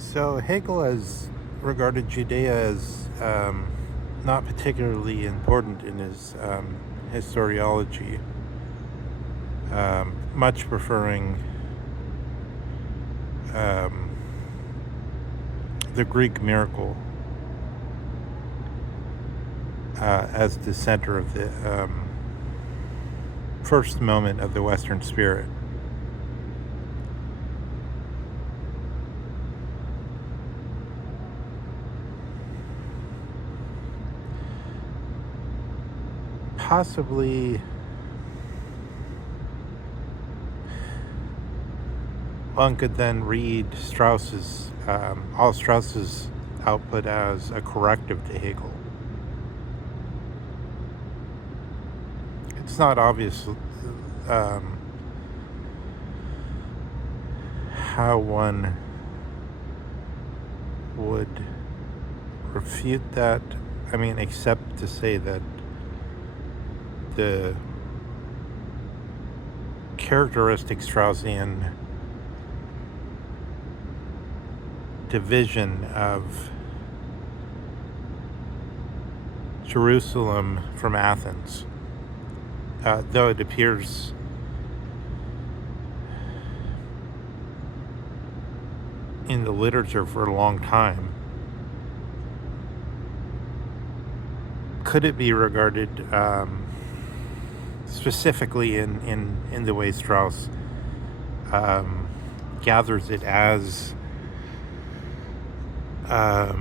So Hegel has regarded Judea as not particularly important in his historiology, much preferring um, the Greek miracle as the center of the first moment of the Western spirit. Possibly, one could then read all Strauss's output as a corrective to Hegel. It's not obvious how one would refute that. I mean, except to say that the characteristic Straussian division of Jerusalem from Athens, though it appears in the literature for a long time, could it be regarded specifically in the way Strauss gathers it as a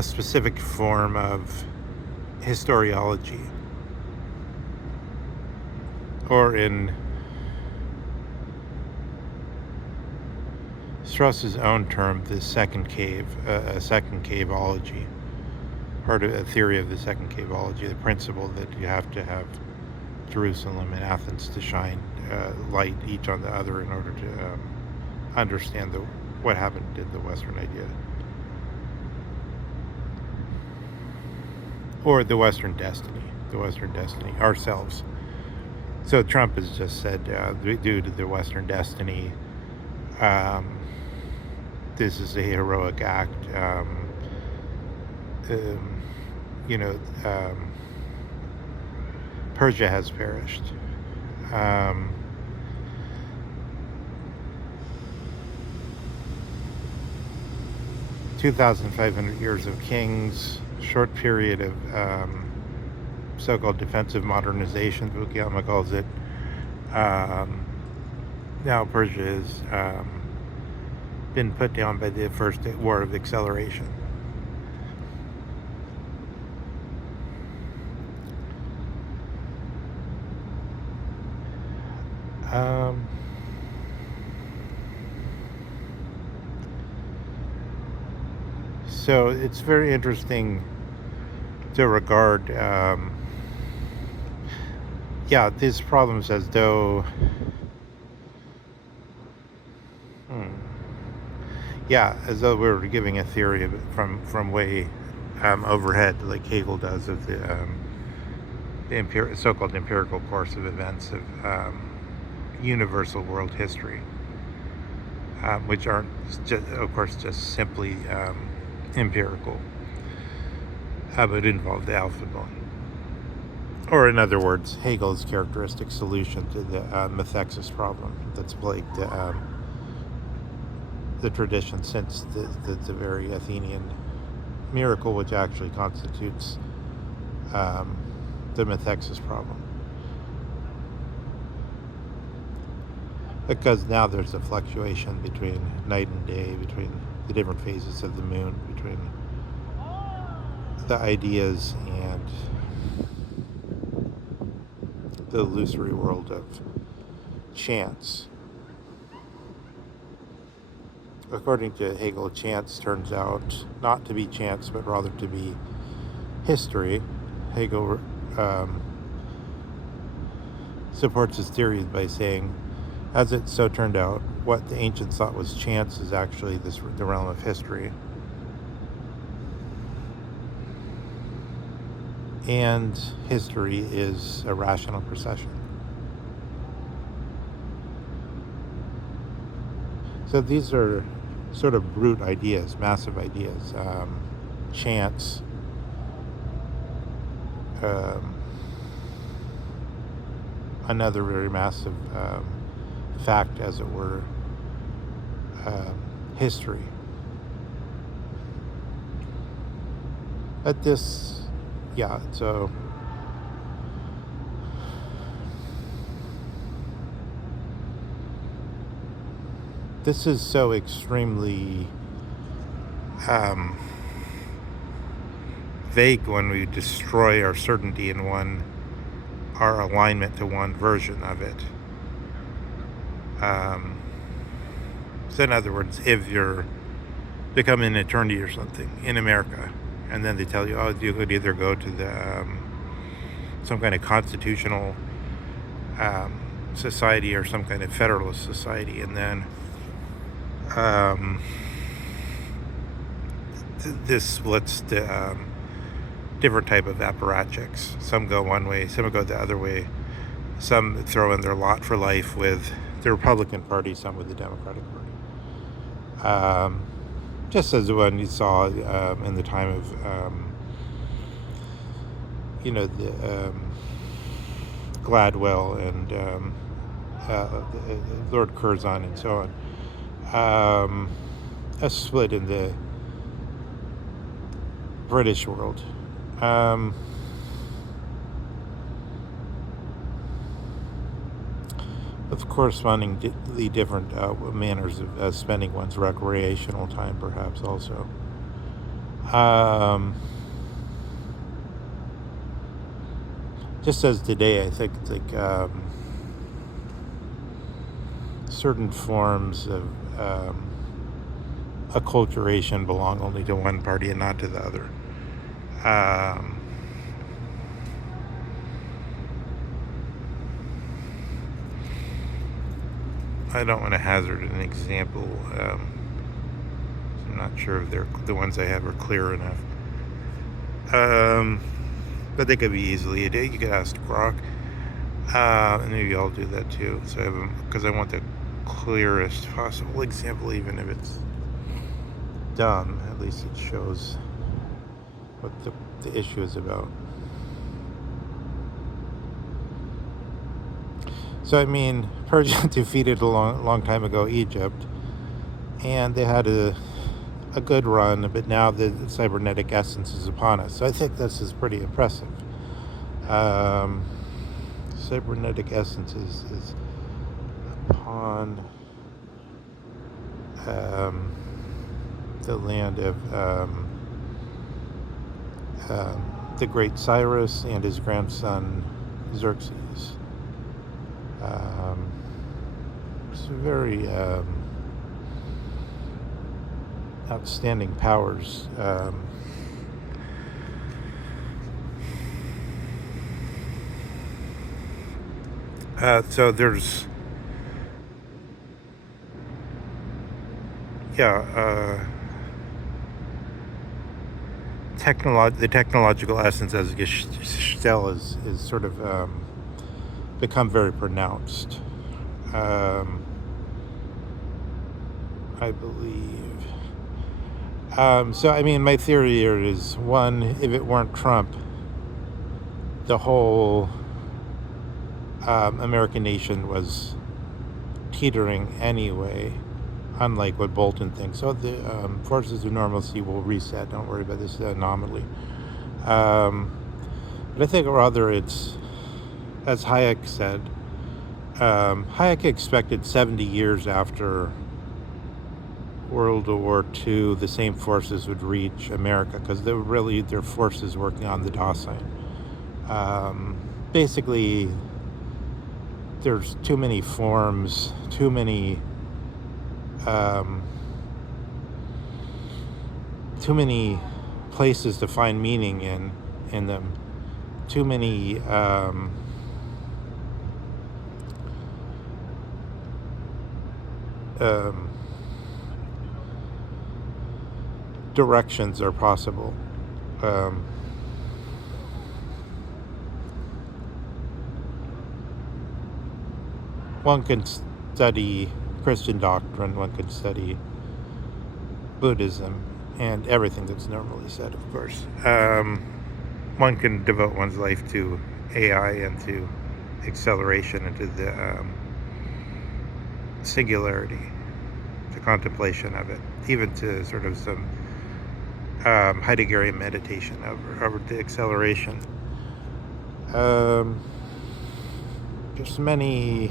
specific form of historiology, or in Strauss's own term, the second cave, a second caveology, part of a theory of the second caveology, the principle that you have to have Jerusalem and Athens to shine light each on the other in order to understand what happened in the Western idea, or the Western destiny, ourselves. So Trump has just said, due to the Western destiny, this is a heroic act. Persia has perished. 2,500 years of kings, short period of so-called defensive modernization, Fukuyama calls it. Now Persia has been put down by the first war of acceleration. So it's very interesting to regard these problems as though as though we were giving a theory of it from way overhead, like Hegel does of the so-called empirical course of events of universal world history, which aren't of course just simply empirical, but involve the alphabet. Or in other words, Hegel's characteristic solution to the methexis problem that's plagued the tradition since the very Athenian miracle, which actually constitutes the methexis problem. Because now there's a fluctuation between night and day, between the different phases of the moon, between the ideas and the illusory world of chance. According to Hegel, chance turns out not to be chance, but rather to be history. Hegel supports his theories by saying, as it so turned out, what the ancients thought was chance is actually the realm of history. And history is a rational procession. So these are sort of brute ideas, massive ideas, chance, um, another very massive fact, as it were, history. At this, yeah, so this is so extremely vague when we destroy our certainty in our alignment to one version of it. So in other words, if you're becoming an attorney or something in America, and then they tell you, oh, you could either go to the some kind of constitutional society or some kind of federalist society, and then this splits the different type of apparatchiks. Some go one way, some go the other way. Some throw in their lot for life with the Republican Party, some with the Democratic Party. Just as the one you saw in the time of, the Gladwell and Lord Curzon and so on. A split in the British world. With correspondingly different manners of spending one's recreational time, perhaps, also. Just as today, I think certain forms of acculturation belong only to one party and not to the other. I don't want to hazard an example. I'm not sure if the ones I have are clear enough. But they could be easily. You could ask Grok, and maybe I'll do that too. So because I want the clearest possible example, even if it's dumb. At least it shows what the issue is about. So I mean, Persia defeated a long time ago Egypt, and they had a good run, but now the cybernetic essence is upon us. So I think this is pretty impressive. Cybernetic essence is upon the land of the great Cyrus and his grandson Xerxes. It's very outstanding powers. So there's the technological essence as a Gestell is sort of become very pronounced, I believe. So I mean, my theory here is, one, if it weren't Trump, the whole American nation was teetering anyway, unlike what Bolton thinks. So the forces of normalcy will reset. Don't worry about this anomaly. But I think rather it's, as Hayek said, Hayek expected 70 years after World War II, the same forces would reach America, because they were really their forces working on the Dasein. Basically, there's too many forms, too many places to find meaning in them, too many directions are possible. One can study Christian doctrine, one can study Buddhism, and everything that's normally said, of course. One can devote one's life to AI and to acceleration and to the singularity, the contemplation of it, even to sort of some Heideggerian meditation over the acceleration. There's many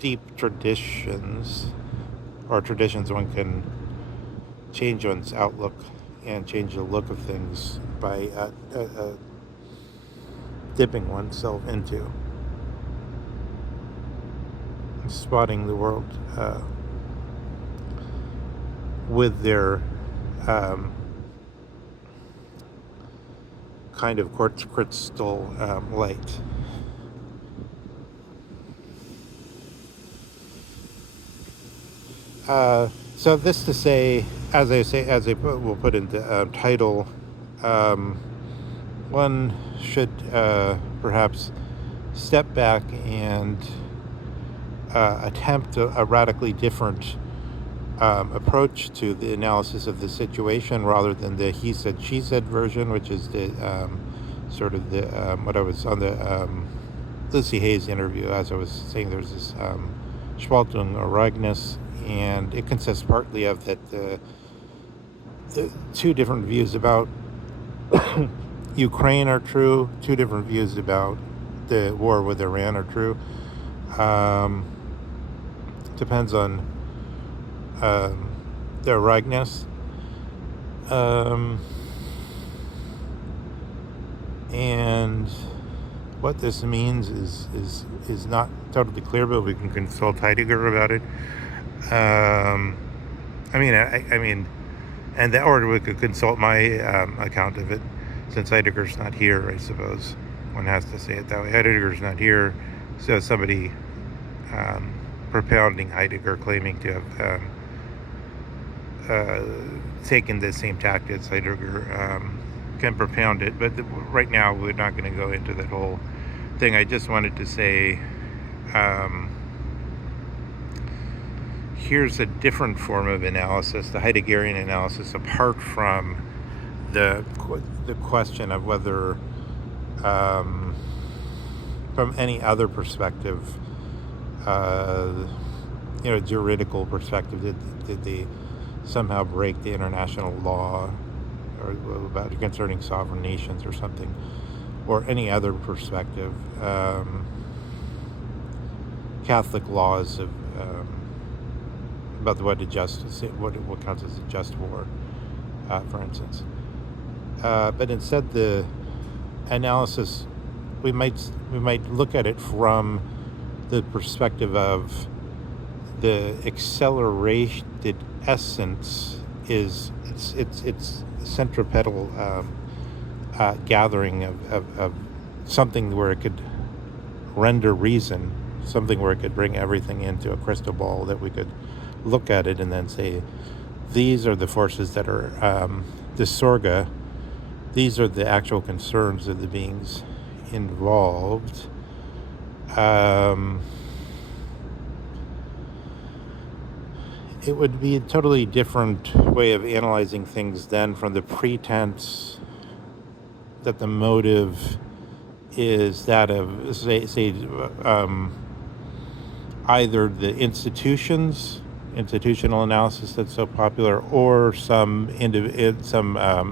deep traditions, or traditions one can change one's outlook and change the look of things by dipping oneself into, spotting the world with their kind of quartz crystal light. So this to say, as I will put in the title, one should perhaps step back and attempt a radically different approach to the analysis of the situation, rather than the he said, she said version, which is the sort of the what I was on the Lucy Hayes interview. As I was saying, there's this Spaltung Ereignis, and it consists partly of that the two different views about Ukraine are true, two different views about the war with Iran are true. Depends on the Ereignis. And what this means is not totally clear, but we can consult Heidegger about it. I mean, or we could consult my account of it, since Heidegger's not here. I suppose one has to say it that way. Heidegger's not here, so somebody propounding Heidegger, claiming to have taken the same tact as Heidegger, can propound it. But right now, we're not going to go into that whole thing. I just wanted to say, here's a different form of analysis, the Heideggerian analysis, apart from the question of whether, from any other perspective, juridical perspective, did they somehow break the international law, or about concerning sovereign nations or something, or any other perspective, Catholic laws of about what counts as a just war, for instance. But instead, the analysis, we might look at it from the perspective of the accelerated essence is its centripetal gathering of something where it could render reason, something where it could bring everything into a crystal ball that we could look at it and then say, these are the forces that are the Sorga, these are the actual concerns of the beings involved. It would be a totally different way of analyzing things than from the pretense that the motive is that of, say either the institutional analysis that's so popular, or some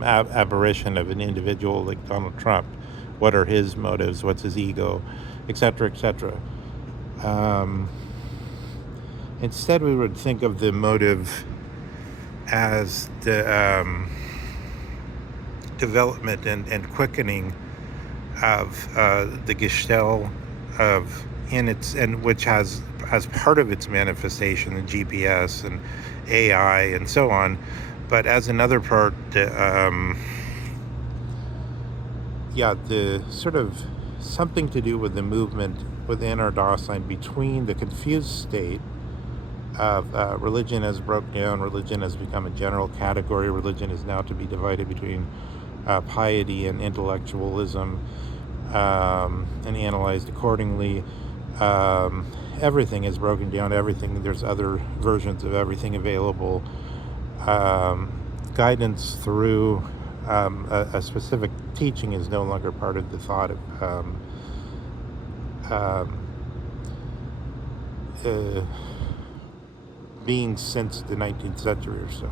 aberration of an individual like Donald Trump. What are his motives? What's his ego, etc., etc. Instead, we would think of the motive as the development and quickening of the Gestell of which has as part of its manifestation the GPS and AI and so on, but as another part, the sort of something to do with the movement within our Dasein between the confused state of religion has broken down, religion has become a general category, religion is now to be divided between piety and intellectualism, and analyzed accordingly. Everything is broken down, everything, there's other versions of everything available, guidance through a specific teaching is no longer part of the thought of um, uh, being since the 19th century or so.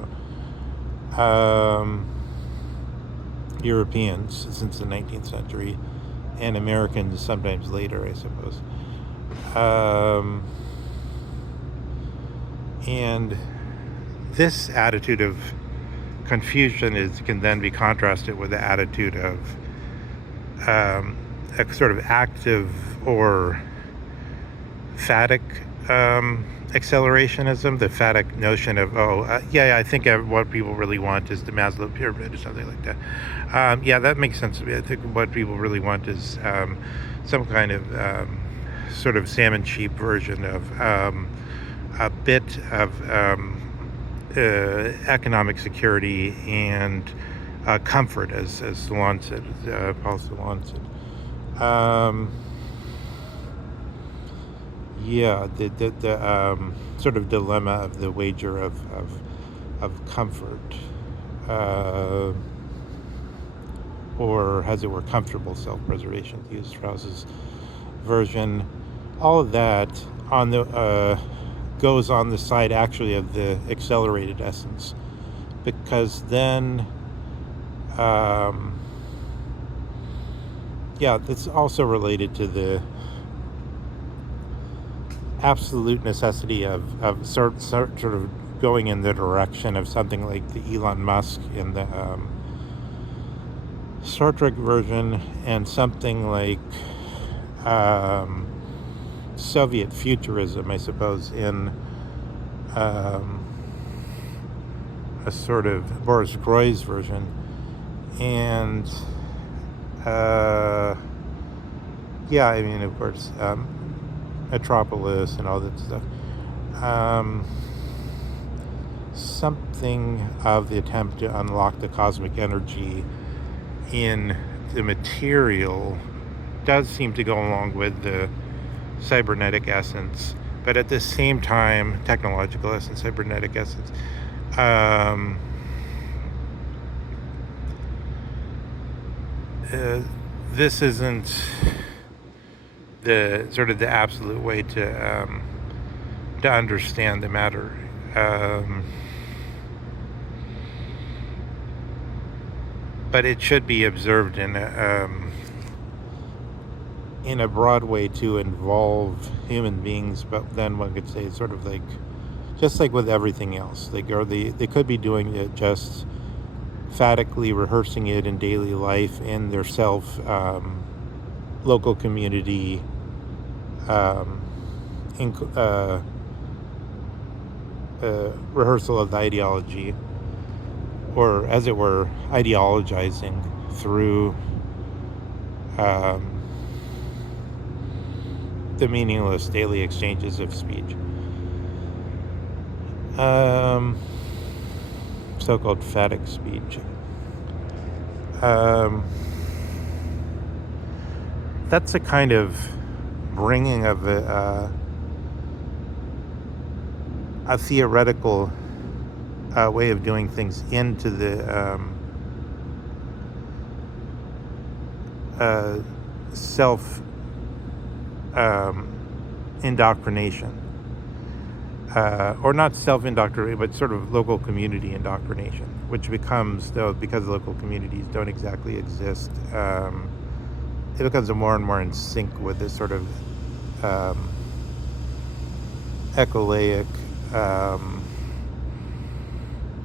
Europeans since the 19th century, and Americans sometimes later, I suppose. And this attitude of confusion can then be contrasted with the attitude of a sort of active or phatic accelerationism, the phatic notion of, I think what people really want is the Maslow pyramid or something like that. That makes sense to me. I think what people really want is some kind of sort of salmon sheep version of a bit of economic security and comfort, as Salon said, Paul Salon said. The sort of dilemma of the wager of comfort, or as it were, comfortable self-preservation, to use Strauss's version. All of that on the goes on the side actually of the accelerated essence, because then that's also related to the absolute necessity of sort of going in the direction of something like the Elon Musk in the Star Trek version, and something like Soviet futurism, I suppose, in a sort of Boris Groys version, and of course, Metropolis and all that stuff. Something of the attempt to unlock the cosmic energy in the material does seem to go along with the cybernetic essence, but at the same time, technological essence, cybernetic essence. This isn't the sort of the absolute way to understand the matter. But it should be observed in a broad way to involve human beings. But then one could say, sort of like, just like with everything else, they could be doing it just phatically rehearsing it in daily life in their local community, rehearsal of the ideology, or as it were, ideologizing through the meaningless daily exchanges of speech. So-called phatic speech. That's a kind of bringing of a theoretical way of doing things into the self indoctrination, or not self-indoctrination, but sort of local community indoctrination, which becomes, though, because local communities don't exactly exist, it becomes more and more in sync with this sort of echoic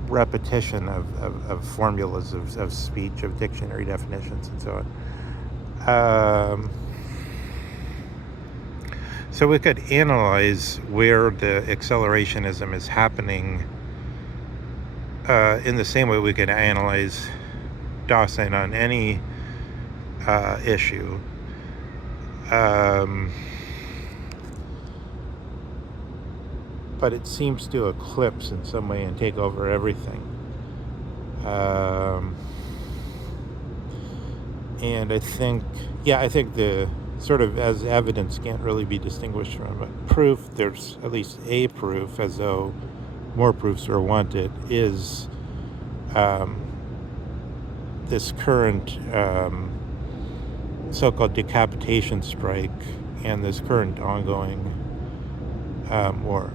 repetition of formulas of speech, of dictionary definitions, and so on. So we could analyze where the accelerationism is happening in the same way we could analyze Dawson on any issue. But it seems to eclipse in some way and take over everything. And I think the sort of, as evidence, can't really be distinguished from it. Proof, there's at least a proof, as though more proofs are wanted, is this current so-called decapitation strike and this current ongoing war.